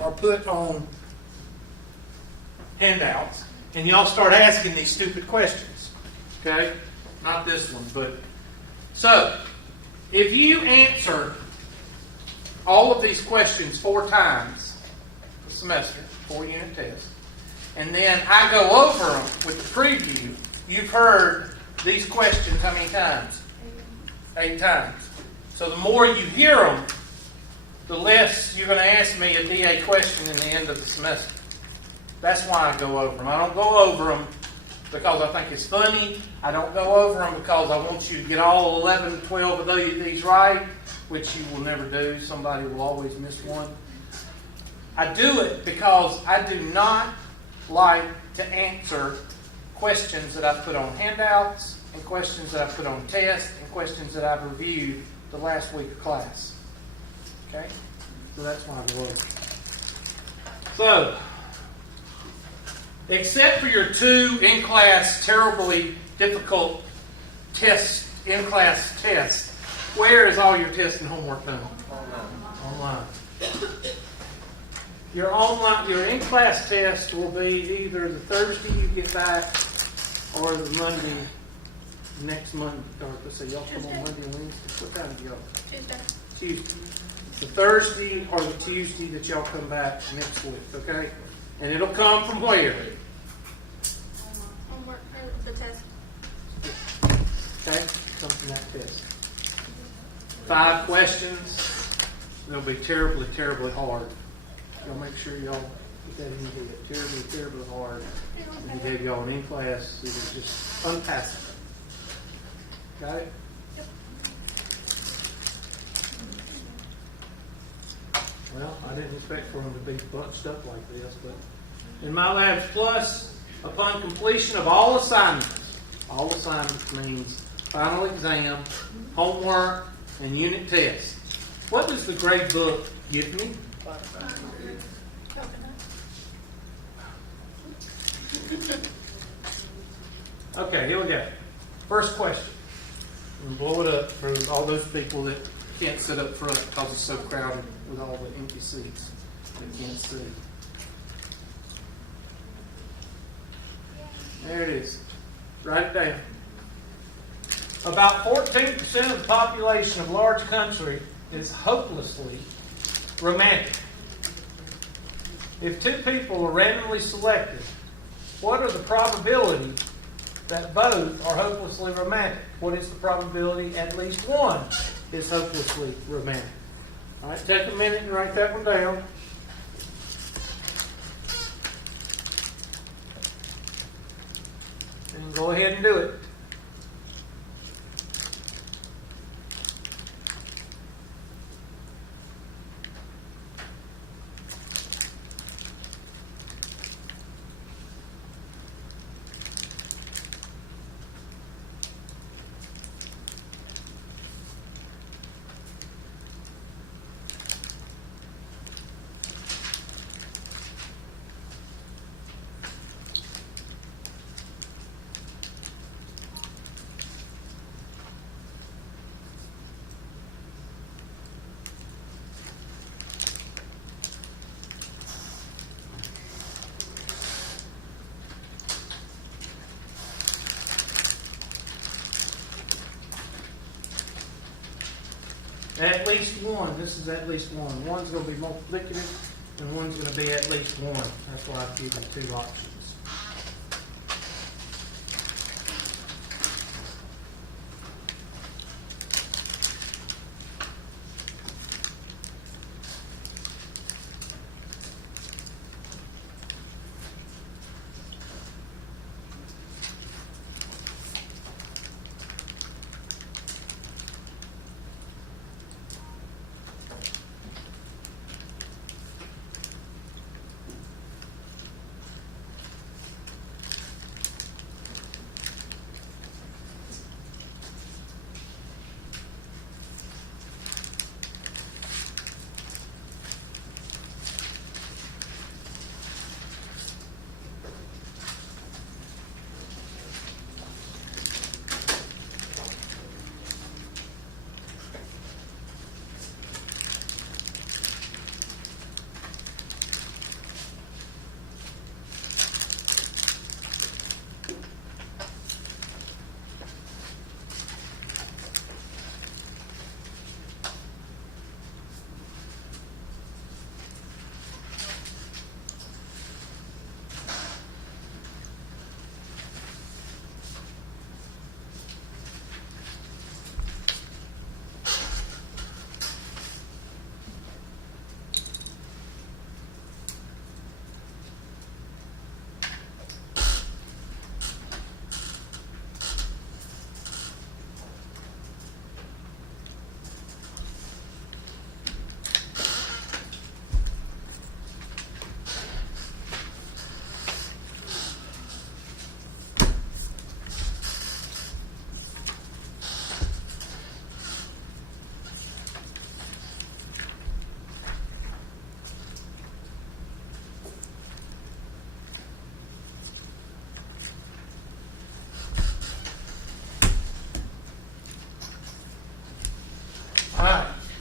are put on handouts, and y'all start asking these stupid questions. Okay? Not this one, but... So, if you answer all of these questions 4 times a semester, 4-unit test, and then I go over them with the preview, you've heard these questions how many times? 8 times. So the more you hear them, the less you're going to ask me a DA question in the end of the semester. That's why I go over them. I don't go over them because I think it's funny. I don't go over them because I want you to get all 11, 12 of these right, which you will never do. Somebody will always miss one. I do it because I do not like to answer questions that I've put on handouts and questions that I've put on tests and questions that I've reviewed the last week of class. Okay? So that's why I go over. So, except for your 2 in-class, terribly difficult in-class tests, where is all your test and homework done? Online. Your in-class test will be either the Thursday you get back or the Monday, next Monday. Or let's say y'all come on Monday and Wednesday. What time do y'all? Tuesday. The Thursday or the Tuesday that y'all come back next week, okay? And it'll come from where? Homework or the test. Okay? Comes from that test. 5 questions. They'll be terribly, terribly hard. Y'all make sure y'all put that in your head. Terribly, terribly hard. And we gave y'all an in-class. It was just unpassable. Got it? Yep. Well, I didn't expect for them to be bunched up like this, but in My Labs Plus, upon completion of all assignments means final exam, homework, and unit test. What does the grade book give me? Okay, here we go. First question. I'm going to blow it up for all those people that can't sit up front because it's so crowded with all the empty seats. They can't see. There it is. Write it down. About 14% of the population of large country is hopelessly romantic. If 2 people are randomly selected, what are the probabilities that both are hopelessly romantic? What is the probability at least one is hopelessly romantic? All right, take a minute and write that one down. And go ahead and do it. At least one. This is at least one. One's going to be multiplicative, and one's going to be at least one. That's why I've given 2 options.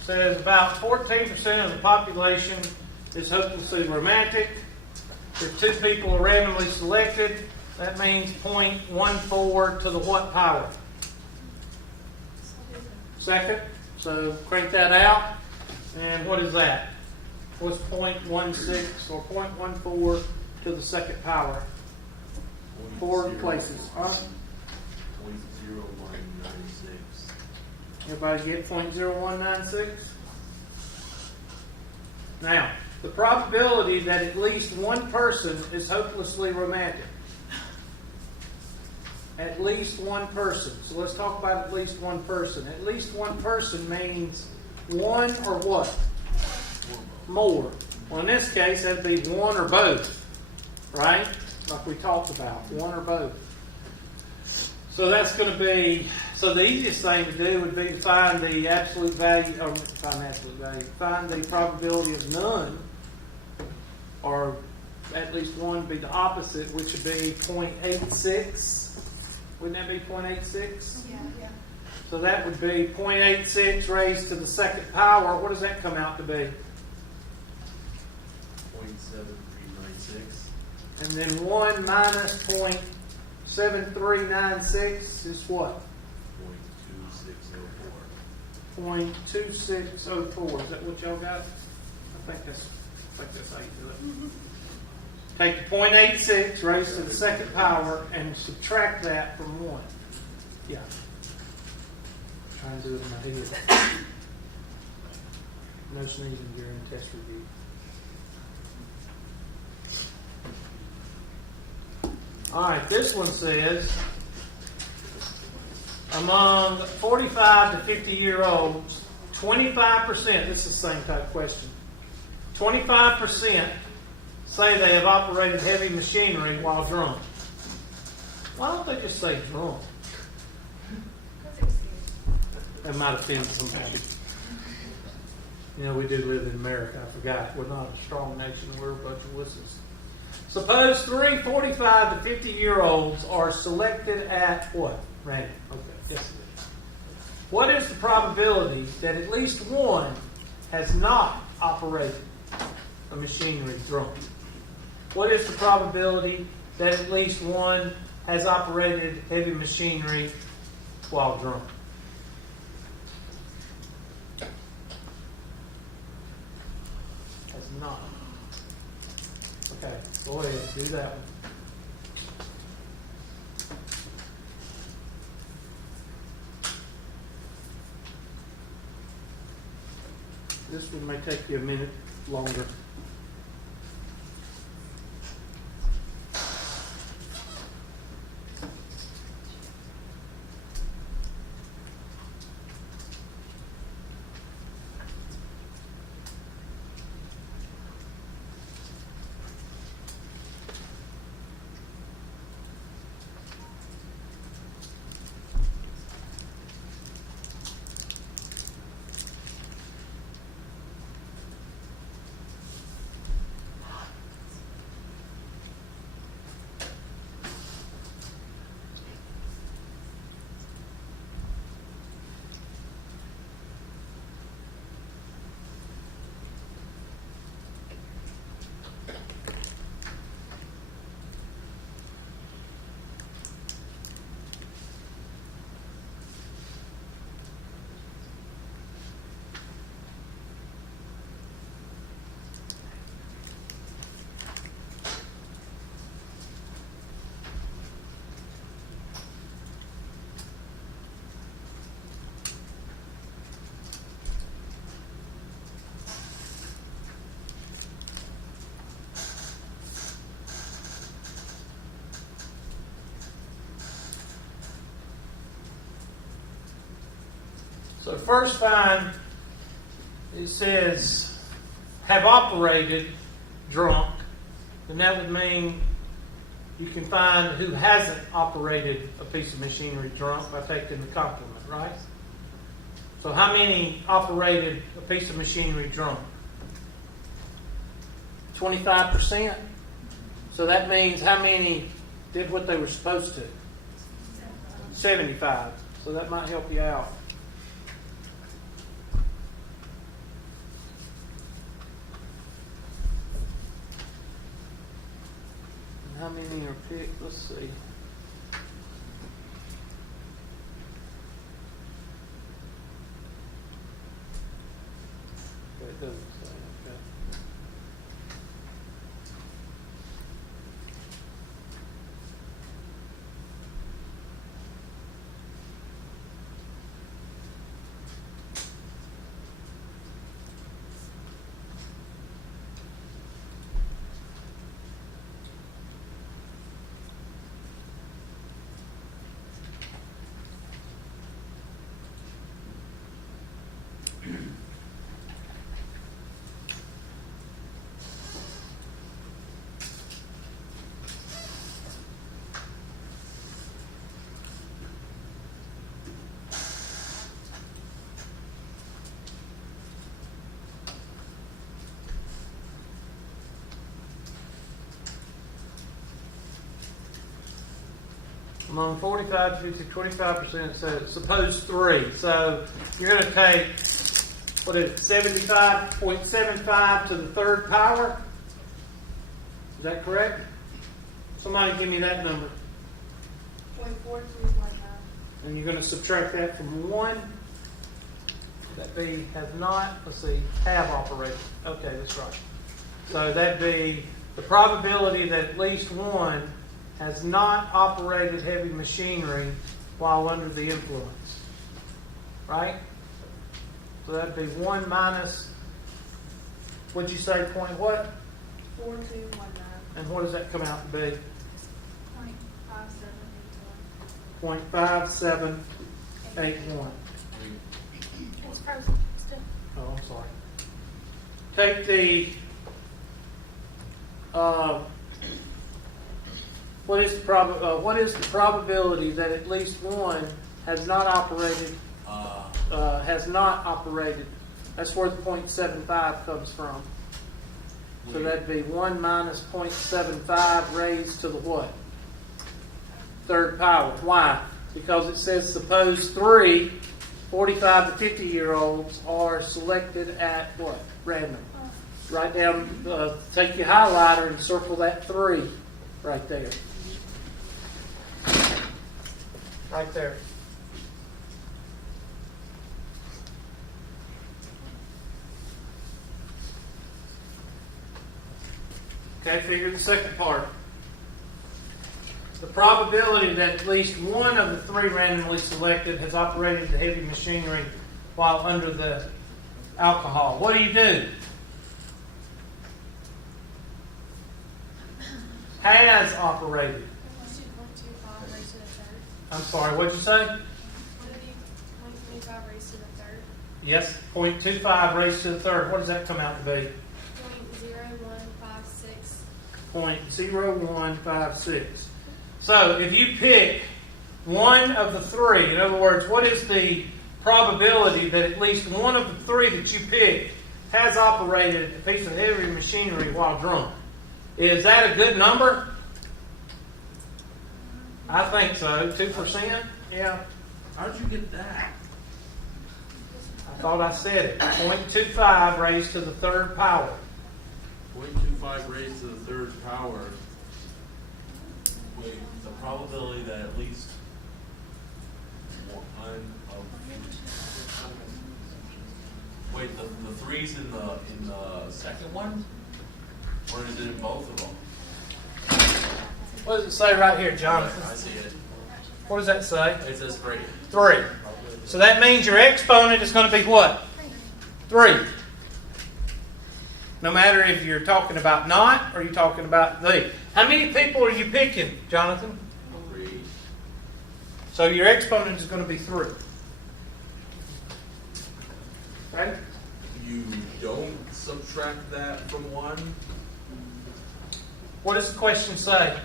says about 14% of the population is hopelessly romantic. If two people are randomly selected, that means 0.14 to the what power? Second. So crank that out. And what is that? What's 0.16 or 0.14 to the second power? 4 places. Huh? 0.0196. Everybody get 0.0196? Now, the probability that at least one person is hopelessly romantic. At least one person. So let's talk about at least one person. At least one person means one or what? More. Well, in this case, that would be one or both. Right? Like we talked about. One or both. So that's going to be, so the easiest thing to do would be to find the absolute value, or find the probability of none, or at least one would be the opposite, which would be 0.86. Wouldn't that be 0.86? Yeah. So that would be 0.86 raised to the second power. What does that come out to be? 0.7396. And then 1 minus 0.7396 is what? 0.2604. 0.2604. Is that what y'all got? I think that's how you do it. Take the 0.86 raised to the second power and subtract that from 1. Yeah. Try and do it in my head. No sneezing during test review. Alright, this one says, among 45 to 50-year-olds, 25%, this is the same type of question, 25% say they have operated heavy machinery while drunk. Why don't they just say drunk? That might offend somebody. You know, we do live in America. I forgot. We're not a strong nation. We're a bunch of wussies. Suppose 3 45 to 50-year-olds are selected at what? Random. Okay. Yes, it is. What is the probability that at least one has not operated a machinery drunk? What is the probability that at least one has operated heavy machinery while drunk? Has not. Okay, go ahead, do that one. This one may take you a minute longer. So first find, it says, have operated drunk, and that would mean you can find who hasn't operated a piece of machinery drunk by taking the complement, right? So how many operated a piece of machinery drunk? 25%. So that means how many did what they were supposed to? 75. So that might help you out. how many are picked? Let's see. Okay, it doesn't say. Okay. Among 45 to 50, 25% says suppose 3. So you're going to take, what is it, 75.75 to the third power? Is that correct? Somebody give me that number. 0.4319. And you're going to subtract that from 1. That be has not, let's see, have operated. Okay, that's right. So that'd be the probability that at least one has not operated heavy machinery while under the influence. Right? So that'd be 1 minus, what'd you say, point what? 4219. And what does that come out to be? 0.5781. 0.5781. It's frozen. Still. Oh, I'm sorry. Take the, what is the probability that at least one has not operated? Has not operated. That's where the 0.75 comes from. So that'd be 1 minus 0.75 raised to the what? Third power. Why? Because it says suppose 3 45 to 50 year olds are selected at what? Random. Write down, take your highlighter and circle that 3 right there. Right there. Okay, figure the second part. The probability that at least one of the 3 randomly selected has operated the heavy machinery while under the alcohol. What do you do? Has operated. I'm sorry, what'd you say? 0.25 raised to the third. Yes, 0.25 raised to the third. What does that come out to be? 0.0156. 0.0156. So if you pick one of the 3, in other words, what is the probability that at least one of the 3 that you pick has operated a piece of heavy machinery while drunk? Is that a good number? I think so. 2%? Yeah. How'd you get that? I thought I said it. 0.25 raised to the third power. 0.25 raised to the third power. Wait, the probability that at least one of wait, the 3's in the second one, or is it in both of them? What does it say right here, Jonathan? I see it. What does that say? It says 3. 3. So that means your exponent is going to be what? 3. No matter if you're talking about not or you're talking about the. How many people are you picking, Jonathan? 3. So your exponent is going to be 3. Right? You don't subtract that from 1. What does the question say?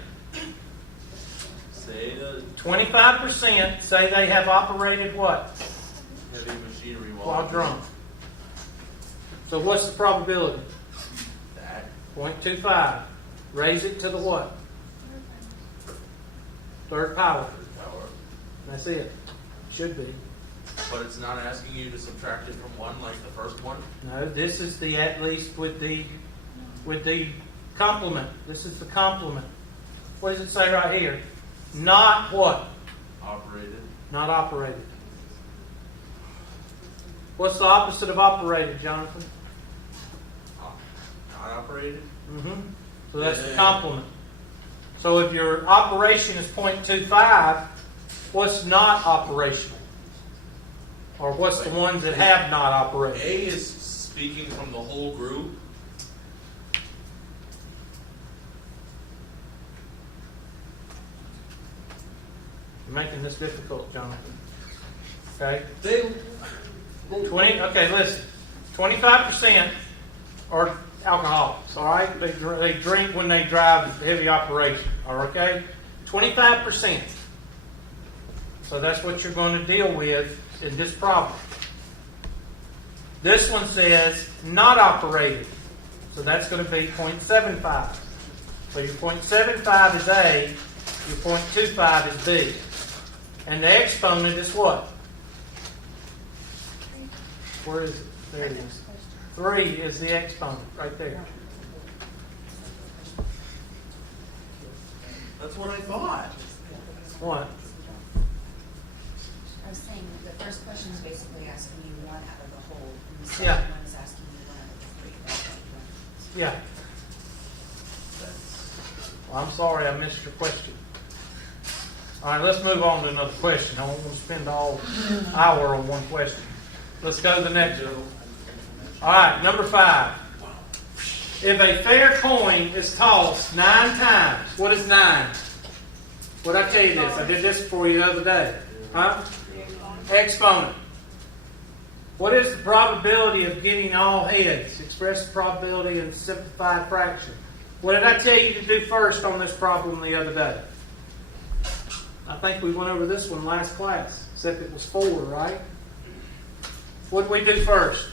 Say the 25% say they have operated what? heavy machinery While drunk. So what's the probability? That 0.25. Raise it to the what? Third power. power. That's it. Should be. But it's not asking you to subtract it from 1 like the first one? No, this is the at least with the complement. This is the complement. what does it say right here? Not what? Operated. Not operated. What's the opposite of operated, Jonathan? Not operated. Mm-hmm. So that's the complement. So if your operation is 0.25, what's not operational? Or what's the ones that have not operated? A is speaking from the whole group. You're making this difficult, Jonathan. Okay? They 20. Okay, listen. 25% are alcoholics. All right, they drink when they drive heavy operation. Okay, 25%. So that's what you're going to deal with in this problem. This one says not operated, so that's going to be 0.75. So your 0.75 is A, your 0.25 is B, and the exponent is what? Where is it? There it is. 3 is the exponent, right there. That's what I thought. What? I was saying that the first question is basically asking you one out of the whole, and the second Yeah. one is asking you one out of the three. That's what Yeah. Well, I'm sorry I missed your question. All right, let's move on to another question. I don't want to spend all hour on one question. Let's go to the next one. All right, number 5. If a fair coin is tossed 9 times, what is 9? What did I tell you this? I did this for you the other day. Huh? Exponent. What is the probability of getting all heads? Express the probability in simplified fraction. What did I tell you to do first on this problem the other day? I think we went over this one last class, except it was 4, right? What did we do first?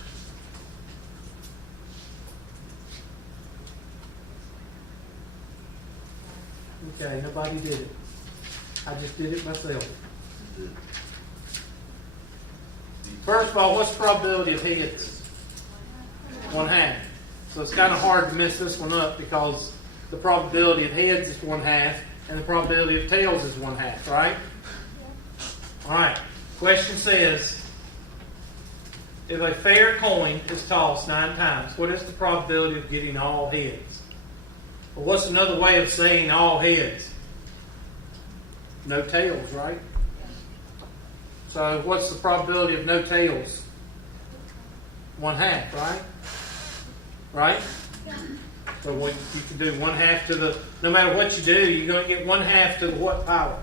Okay, nobody did it. I just did it myself. First of all, what's the probability of heads? 1/2. So it's kind of hard to mess this one up because the probability of heads is 1/2 and the probability of tails is 1/2, right? All right. Question says, if a fair coin is tossed 9 times, what is the probability of getting all heads? Well, what's another way of saying all heads? No tails, right? So what's the probability of no tails? 1/2, right? Right? So what you can do 1/2 to the, no matter what you do, you're going to get 1/2 to the what power?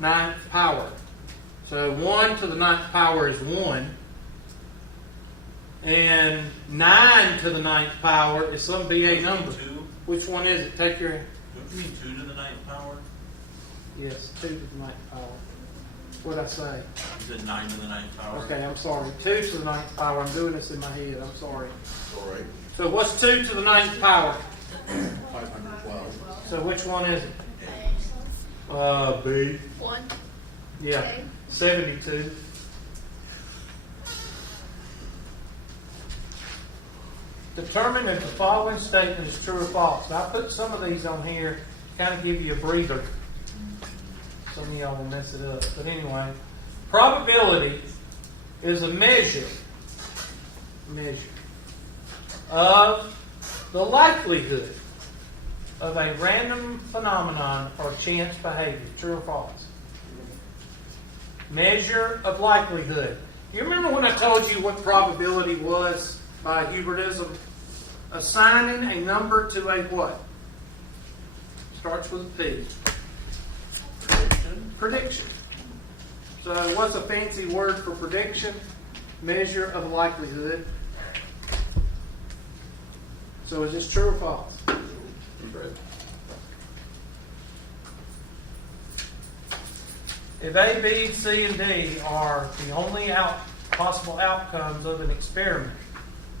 9th power. So 1 to the 9th power is 1. And 9 to the 9th power is some BA number. 2. Which one is it? Take your, Don't you mean 2 to the 9th power? yes, 2 to the 9th power. What did I say? You said 9 to the 9th power. Okay, I'm sorry. 2 to the 9th power. I'm doing this in my head. I'm sorry. All right. So what's 2 to the 9th power? 512. So which one is it? B. 1. Yeah, Okay. 72. Determine if the following statement is true or false. Now, I put some of these on here to kind of give you a breather. Some of y'all will mess it up. But anyway, probability is a measure of the likelihood of a random phenomenon or chance behavior. True or false? Measure of likelihood. You remember when I told you what probability was by Hubertism? Assigning a number to a what? Starts with a P. Prediction. So what's a fancy word for prediction? Measure of likelihood. So is this true or false? True. If A, B, C, and D are the only possible outcomes of an experiment,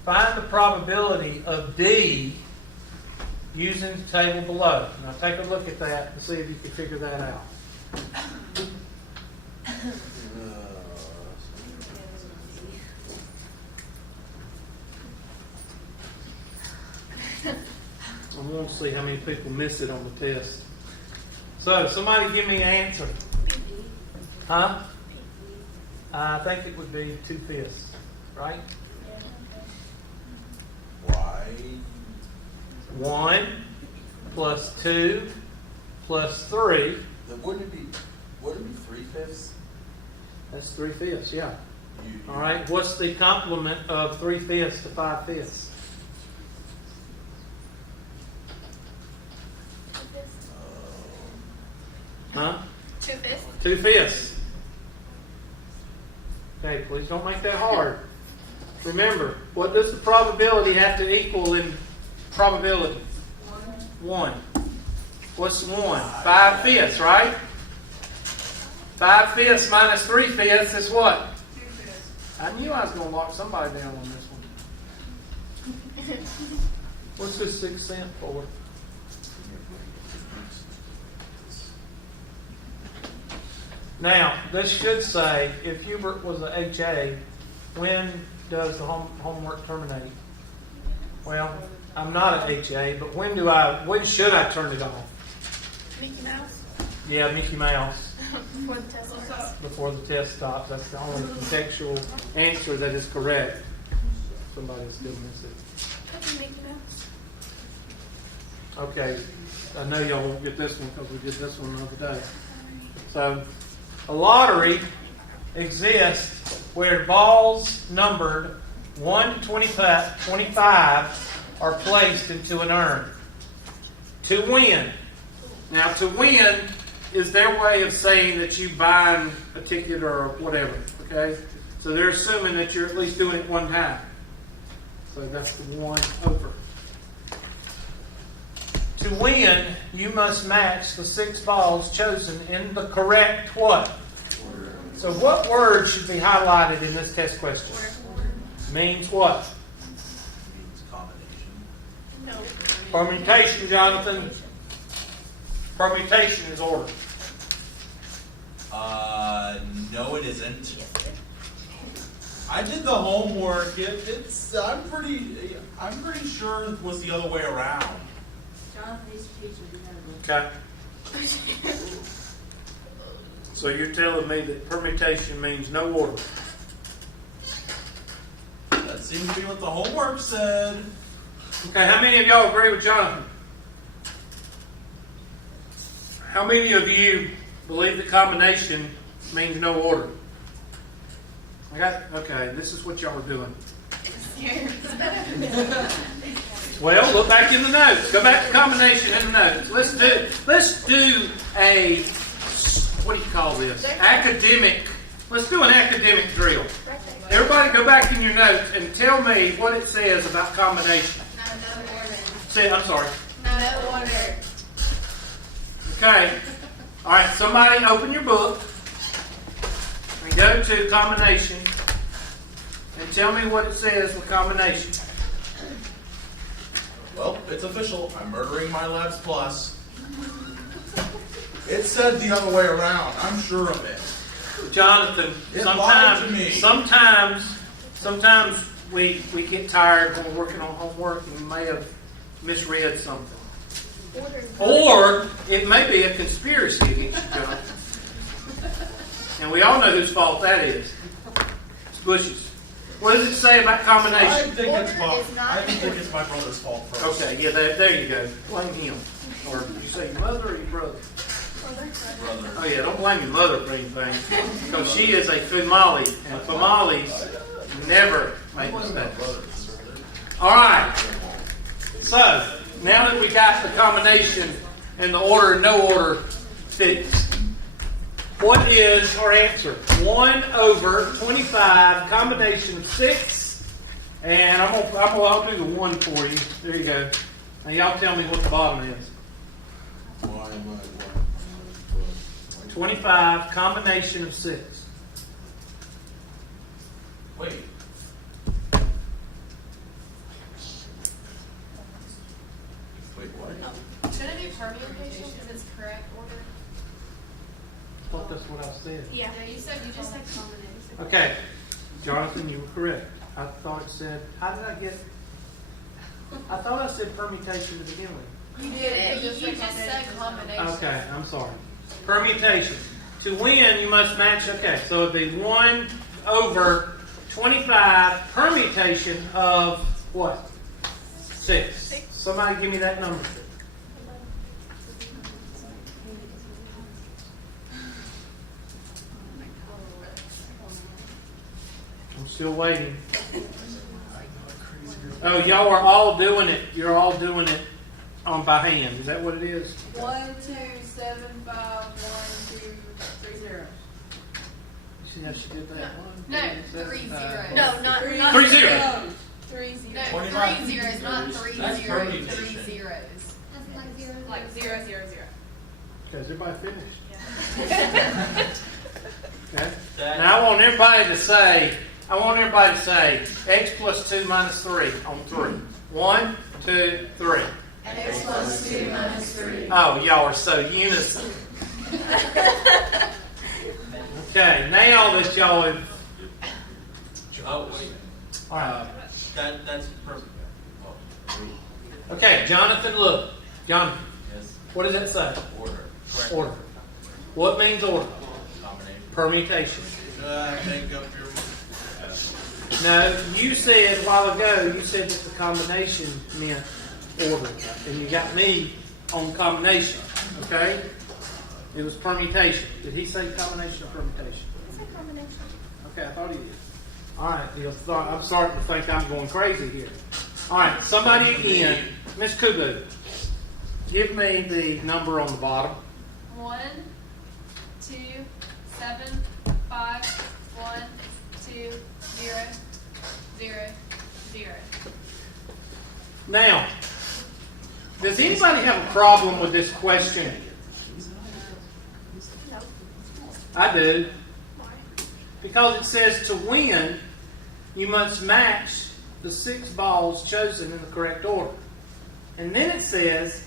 find the probability of D using the table below. Now take a look at that and see if you can figure that out. I want to see how many people miss it on the test. So, somebody give me an answer. PE. Huh? PE. I think it would be 2/5, right? Yeah, Why? 1 plus 2 plus 3. Then wouldn't it be 3/5? That's 3/5, yeah. You- All right, what's the complement of 3/5 to 5/5? okay. Huh? 2/5. 2/5. Okay, please don't make that hard. Remember, what does the probability have to equal in probability? 1. What's 1? 5/5, right? 5/5 minus 3/5 is what? I knew I was going to lock somebody down on this one. What's this 6 cent for? Now, this should say, if Hubert was a HA, when does the homework terminate? Well, I'm not a HA, but when should I turn it off? Mickey Mouse. Yeah, Mickey Mouse, Before the test starts. before the test stops. That's the only contextual answer that is correct. Somebody still miss it. Mickey Mouse. Okay, I know y'all won't get this one because we did this one the other day. So, a lottery exists where balls numbered 1 to 25 are placed into an urn. To win. Now, to win is their way of saying that you buying a ticket or whatever. Okay? So they're assuming that you're at least doing it one time. So that's the 1 over. To win, you must match the 6 balls chosen in the correct what? So what word should be highlighted in this test question? Means what? Means combination. No. Permutation, Jonathan. Permutation is order. No, it isn't. I did the homework. I'm pretty sure it was the other way around. Jonathan needs to teach you. Okay. So you're telling me that permutation means no order. That seems to be what the homework said. Okay, how many of y'all agree with Jonathan? How many of you believe that combination means no order? Okay, this is what y'all are doing. Well, look back in the notes. Go back to combination in the notes. Let's do a, what do you call this? Academic. Let's do an academic drill. Right there. Everybody go back in your notes and tell me what it says about combination. No order. Say, I'm sorry. No order. Okay. All right, somebody open your book and go to combination and tell me what it says with combination. Well, it's official. I'm murdering my labs plus. It said the other way around. I'm sure of it. Jonathan, It lied to me. sometimes we get tired when we're working on homework and we may have misread something. Or it may be a conspiracy against you, Jonathan. And we all know whose fault that is. It's Bush's. What does it say about I combination? think Order it's is not it's my brother's fault first. Okay, yeah, there you go. Blame him. Or you say your mother or your brother? Brother. Oh yeah, don't blame your mother for anything. Because she is a Fumali. And Fumalis never make mistakes. Alright. So, now that we got the combination and the order and no order fixed, what is our answer? 1 over 25, combination of 6. And I'll do the 1 for you. There you go. Now y'all tell me what the bottom is. 25, combination of 6. Wait. Wait, what? Should it be permutation because it's correct order? I thought that's what I said. Yeah. No, you just said combination. Okay, Jonathan, you were correct. I thought it said, how did I get, I thought I said permutation to begin with. You did. You just said combination. Okay, I'm sorry. Permutation. To win, you must match. Okay, so it'd be 1 over 25 permutation of what? 6. Somebody give me that number. I'm still waiting. Oh, y'all are all doing it. You're all doing it by hand. Is that what it is? 1, 2, 7, 5, 1, 2, 3, 0. You see how she did that? No, 1, 2, 3 7, zeros. 5. No, not 3 3 zeros. 3 0. No, 25. 3 zeros, not 3 That's zeros. permutation. 3 zeros. Like 0, 0, 0. Okay, is everybody finished? Yeah. Okay. That- Now I want everybody to say, x plus 2 minus 3 on 3. 1, 2, 3. X plus 2 minus 3. Oh, y'all are so unison. Okay, now that y'all have, Oh, wait. all right. That's perfect. Well, Okay, Jonathan, look. Jonathan, yes. what does that say? Order. Correct. Order. What means order? Combination. Permutation. Make up your. No, you said a while ago, you said that the combination meant order. And you got me on combination, okay? It was permutation. Did he say combination or permutation? Okay, I thought he did. All right, I'm starting to think I'm going crazy here. All right, somebody again. Miss Kubu, give me the number on the bottom. 1, 2, 7, 5, 1, 2, 0, 0, 0. Now, does anybody have a problem with this question? I do. Because it says to win, you must match the 6 balls chosen in the correct order. And then it says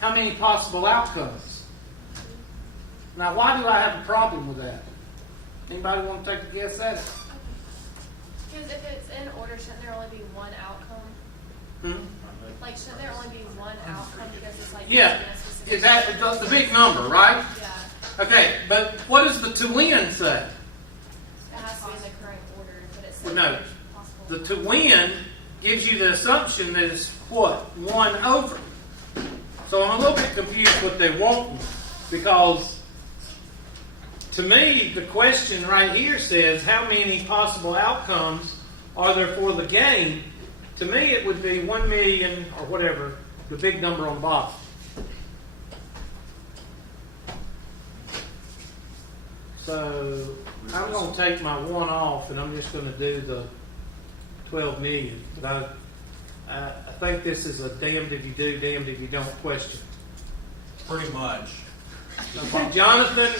how many possible outcomes. Now, why do I have a problem with that? Anybody want to take a guess at it? Because if it's in order, shouldn't there only be one outcome? Hmm? Like, shouldn't there only be one outcome because it's like Yeah, using a specific exactly. number? That's the big number, right? Yeah, Okay, but what does the to win say? it has to be in the correct order, but it says Well, no. possible. The to win gives you the assumption that it's what? 1 over. So I'm a little bit confused what they want, because to me, the question right here says how many possible outcomes are there for the game? To me, it would be 1 million or whatever, the big number on the bottom. So I'm going to take my 1 off, and I'm just going to do the 12 million. But I think this is a damned if you do, damned if you don't question. Pretty much. Okay, Jonathan,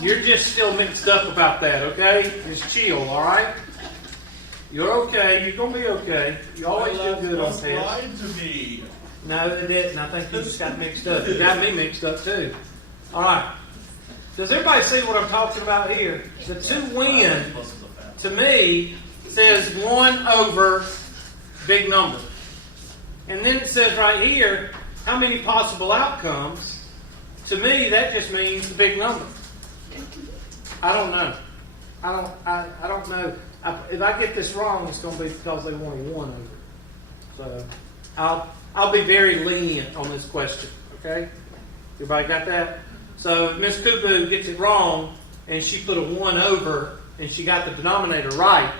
you're just still mixed up about that, okay? Just chill, all right? You're okay. You're going to be okay. You always do good on tests. Lied to me. No, they didn't. I think you just got mixed up. You got me mixed up, too. All right. Does everybody see what I'm talking about here? The to win, to me, says 1 over big number. And then it says right here, how many possible outcomes. To me, that just means the big number. I don't know. I don't know. If I get this wrong, it's going to be because they want a 1 over. So I'll be very lenient on this question. Okay? Everybody got that? So if Miss Kubu gets it wrong and she put a 1 over and she got the denominator right,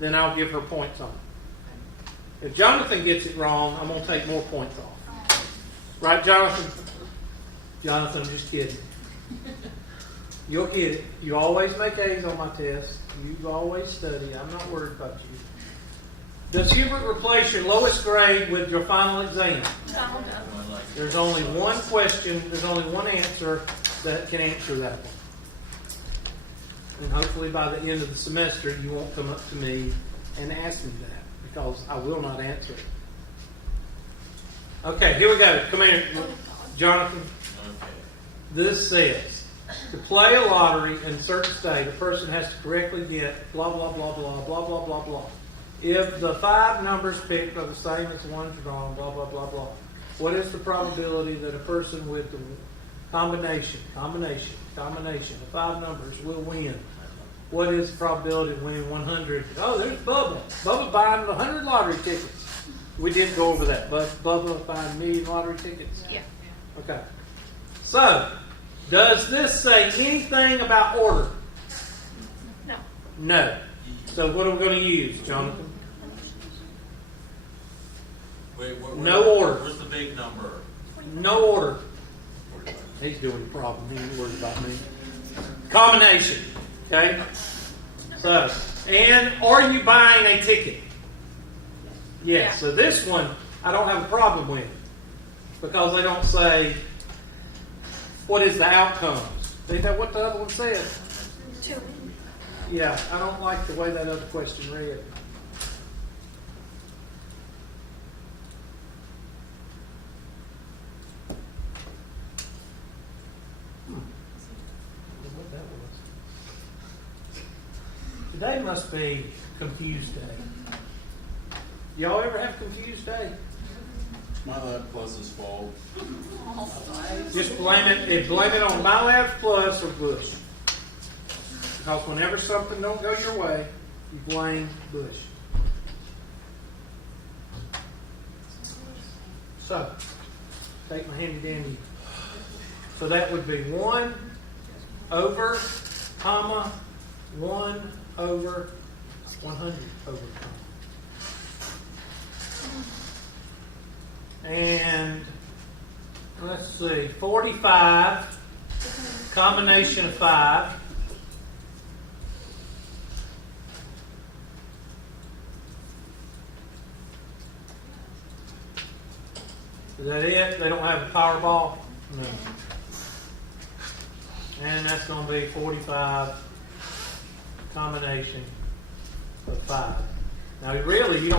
then I'll give her points on it. If Jonathan gets it wrong, I'm going to take more points off. Right, Jonathan? Jonathan, I'm just kidding. You'll get it. You always make A's on my test. You always study. I'm not worried about you. Does Hubert replace your lowest grade with your final exam? There's only one question, there's only one answer that can answer that one. And hopefully by the end of the semester, you won't come up to me and ask me that, because I will not answer it. Okay, here we go. Come here, Jonathan. Okay. This says, to play a lottery in a certain state, a person has to correctly get blah, blah, blah, blah, blah, blah, blah, blah. If the 5 numbers picked are the same as the ones drawn, blah, blah, blah, blah. What is the probability that a person with the combination of 5 numbers will win? What is the probability of winning 100? Oh, there's Bubba. Bubba buying 100 lottery tickets. We didn't go over that, but Bubba buying 1 million lottery tickets? Yeah. Okay. So, does this say anything about order? No. No. So what are we going to use, Jonathan? Wait, No order. Where's the big number? No order. He's doing the problem. He ain't worried about me. Combination. Okay? So, and are you buying a ticket? Yes. Yeah. So this one, I don't have a problem with. Because they don't say, what is the outcomes? Ain't that what the other one said? 2. Yeah, I don't like the way that other question read. I wonder what that was. Today must be confused day. Y'all ever have confused day? My lab plus is full. Just blame it on MyLabs Plus or Bush. Because whenever something don't go your way, you blame Bush. So, take my handy dandy. So that would be 1 over, comma, 1 over 100 over, comma. And let's see, 45, combination of 5. Is that it? They don't have a Powerball? No. And that's going to be 45, combination of 5. Now, really, you don't